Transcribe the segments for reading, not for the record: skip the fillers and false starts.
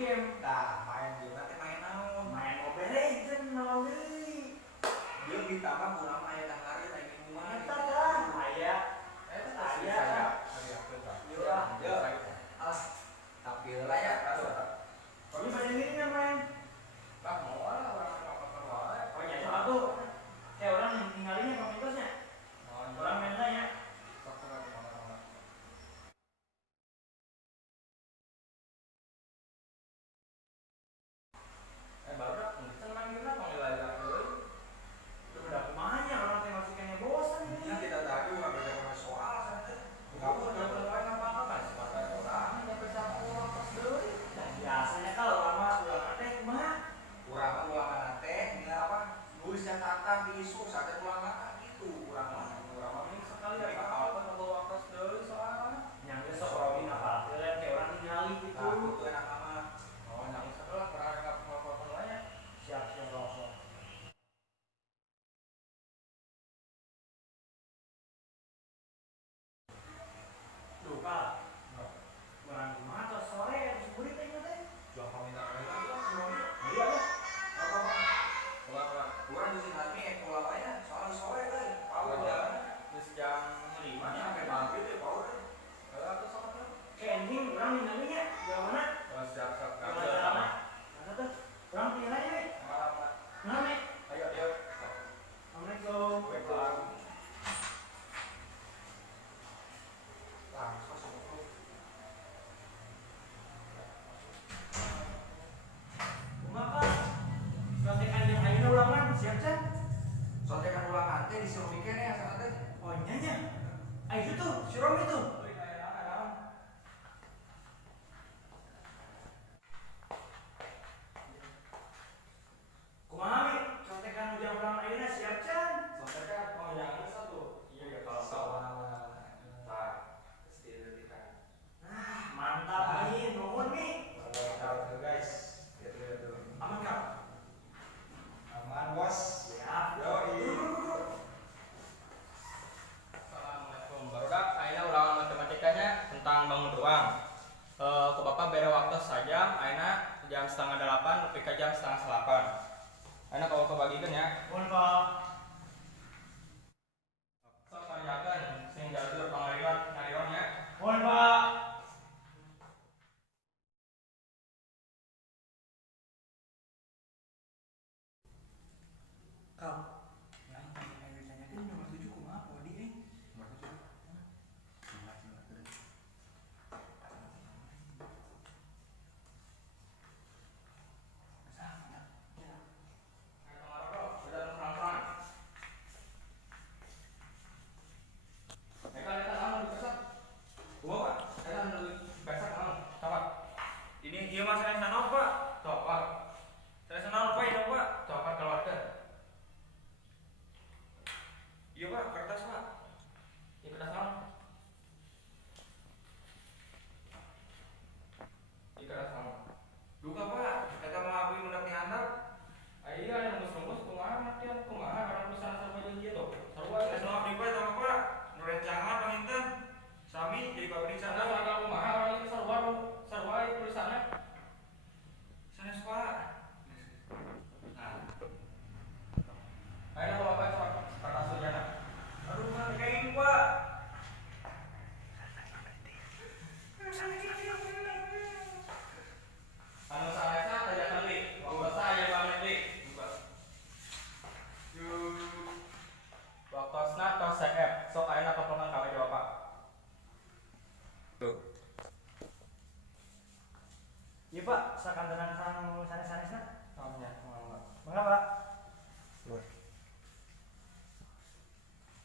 game. Nah, main game nanti main naon? Main Mobile Legends naon deui. Dia ditambah kurang aya dahar aya mingguan. Eta kan aya. Eta Aya. Yo. Tapi lah ya. Kami main ini kan main. Bah mau lah orang apa-apa. Oh ya coba tuh. Orang ninggalinya komunitasnya. Orang main ya. Baru dah, senang gimana panggil aja dulu. Udah kumanya orang teh masukannya bosan ini. Ya kita tadi udah beda soal saja. Kamu udah mulai ngapa-ngapa kan sebagai orang yang bisa pas deui. Biasanya kalau lama ulangan teh kumaha? Kurang ulangan teh ini apa? Nulis catatan di isu saja ulangan gitu. Kurang ini sekali ya apa kalau wakas deui soalnya. Yang besok Robin apa? Lihat kayak orang ningali gitu. Nah, itu enak amat. Oh, yang setelah berada apa-apa lainnya. Siap-siap rosok. Lupa. Kurang kumaha tos sore terus buri teh teh. Jual minta lagi lah. Iya lah. Apa-apa. Kurang di sini pola lainnya soal sore teh. Power jalan jam 5 sampai maghrib ya power. Kalau aku sama tuh. Ending orang ninggalinya jauh mana? Siap-siap. Lama. Masa tuh? Orang tinggal aja nih. Mana nih? Ayo. Assalamualaikum. Waalaikumsalam. Langsung masuk. Kumaha? Contekan yang ayeuna ulangan siap can? Soalnya ulangan teh disuruh bikin ya sana teh. Oh nyanya. Itu tuh, si Romi tuh. Kumaha mi? Contekan ujian ulangan ayeuna siap can? Soalnya mau yang ini satu. Iya ya kalau soal Mantap nih, nuhun nih. guys. Aman kak? Aman bos. Siap. Assalamualaikum. Barudak ayeuna ulangan matematikanya tentang bangun ruang. Ke Bapak beda waktu saja, ayeuna jam 7:30 nepi ka jam 7:30. Ayeuna ka Bapak bagikeun ya. Nuhun Pak. Sok panjakeun sing jalur pangariwan ngariwan ya. Nuhun Pak. Kau, yang tadi ayeuna ditanyakeun nomor 7 kumaha Podi euy? Ayo maroro, udah terang-terang. Eka naon dipesak? Gua Pak, eta nu dipesak naon? Coba. Ini iya mas saya sana Pak. Coklat. Saya sana Pak ini Pak. Coklat keluarga. Iya Pak, kertas Pak. Ieu kertas naon? Ieu kertas naon? Duka Pak, kita mau abdi mendak dihandap. Iya, yang rumus-rumus kumaha matian kumaha orang tulisan sarua jeung kieu tuh. Sarua Saya sana abdi Pak sama Pak. Nu rencangan panginten. Sami jadi Pak Abdi sana sana. sarua kumaha orang itu sarua tulisanna. Sanes Pak. Nah. Ayeuna kalau Bapak coba kertas hujana. Aduh Pak, kayak ini Pak. Anu sanesna tajakeun deui. Waktu aya pamit deui. Waktosna tos CF. Sok ayeuna topolna ka meja Bapak. Tuh. Iya Pak, sakantenan sareng sanes-sanesna. Namanya Mangga Pak.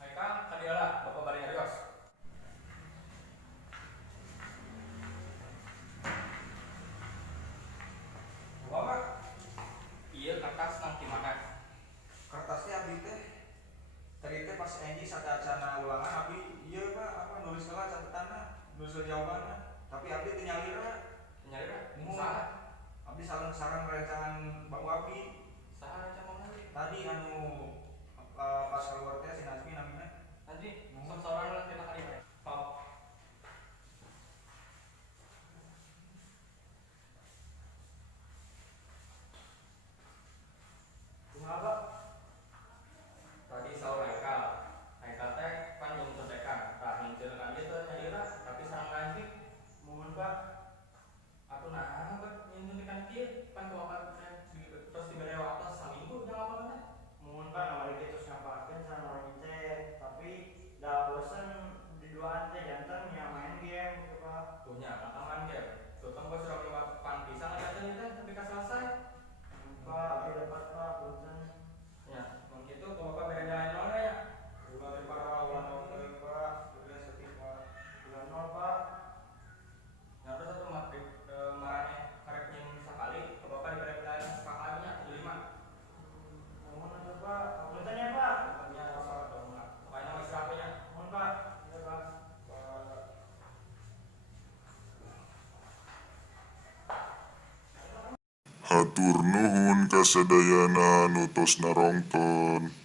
Haikal kadiola Bapak bari nyarios. Bapak, Ieu kertas nang di mana? kertasnya abdi teh. Tadi teh pas Enji sata acana ulangan abdi iya Pak, apa nulis heula catatanna, nulis jawabanna. Tapi abdi teh nyalira. Nyarira? Mun Saha? abdi sareng rencangan Bang Wapi. Saha cara Hatur nuhun kasadayana nu tos narongton.